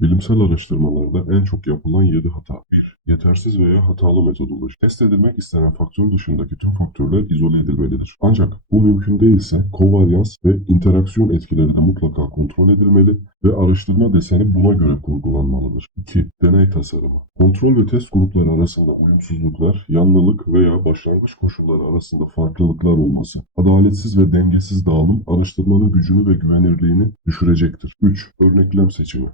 Bilimsel araştırmalarda en çok yapılan 7 hata. 1. Yetersiz veya hatalı metodoloji. Test edilmek istenen faktör dışındaki tüm faktörler izole edilmelidir. Ancak bu mümkün değilse kovaryans ve interaksiyon etkileri de mutlaka kontrol edilmeli ve araştırma deseni buna göre kurgulanmalıdır. 2. Deney tasarımı. Kontrol ve test grupları arasında uyumsuzluklar, yanlılık veya başlangıç koşulları arasında farklılıklar olması, adaletsiz ve dengesiz dağılım araştırmanın gücünü ve güvenirliğini düşürecektir. 3. Örneklem seçimi.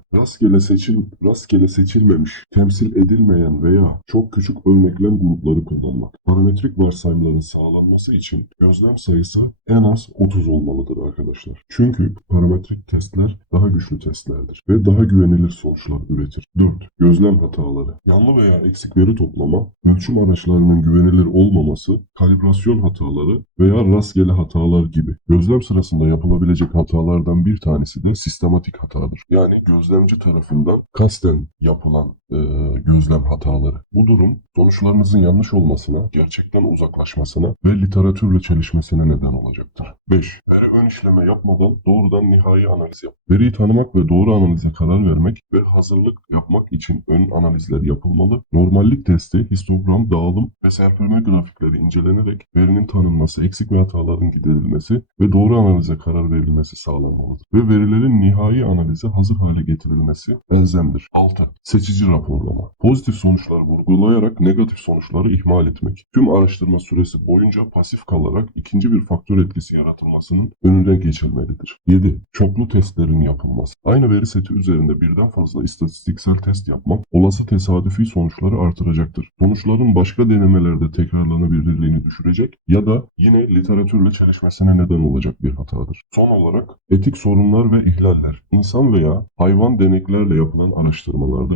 Rastgele seçilmemiş, temsil edilmeyen veya çok küçük örneklem grupları kullanmak. Parametrik varsayımların sağlanması için gözlem sayısı en az 30 olmalıdır arkadaşlar. Çünkü parametrik testler daha güçlü testlerdir ve daha güvenilir sonuçlar üretir. 4. Gözlem hataları. Yanlı veya eksik veri toplama, ölçüm araçlarının güvenilir olmaması, kalibrasyon hataları veya rastgele hatalar gibi. Gözlem sırasında yapılabilecek hatalardan bir tanesi de sistematik hatadır. Yani gözlemci tarafından kasten yapılan gözlem hataları. Bu durum sonuçlarınızın yanlış olmasına, gerçekten uzaklaşmasına ve literatürle çelişmesine neden olacaktır. 5. Veri ön işleme yapmadan doğrudan nihai analiz yap. Veriyi tanımak ve doğru analize karar vermek ve hazırlık yapmak için ön analizler yapılmalı. Normallik testi, histogram, dağılım ve serpilme grafikleri incelenerek verinin tanınması, eksik ve hataların giderilmesi ve doğru analize karar verilmesi sağlanmalıdır. Ve verilerin nihai analize hazır hale getirilmesi elzemdir. 6. Seçici raporlama. Pozitif sonuçlar vurgulayarak negatif sonuçları ihmal etmek. Tüm araştırma süresi boyunca pasif kalarak ikinci bir faktör etkisi yaratılmasının önüne geçilmelidir. 7. Çoklu testlerin yapılması. Aynı veri seti üzerinde birden fazla istatistiksel test yapmak olası tesadüfi sonuçları artıracaktır. Sonuçların başka denemelerde tekrarlanabilirliğini düşürecek ya da yine literatürle çelişmesine neden olacak bir hatadır. Son olarak etik sorunlar ve ihlaller. İnsan veya hayvan deneklerle yapılan araştırmalarda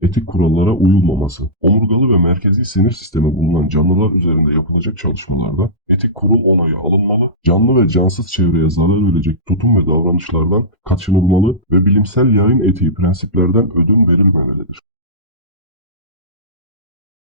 etik kurallara uyulmaması. Omurgalı ve merkezi sinir sistemi bulunan canlılar üzerinde yapılacak çalışmalarda etik kurul onayı alınmalı, canlı ve cansız çevreye zarar verecek tutum ve davranışlardan kaçınılmalı ve bilimsel yayın etiği prensiplerden ödün verilmemelidir.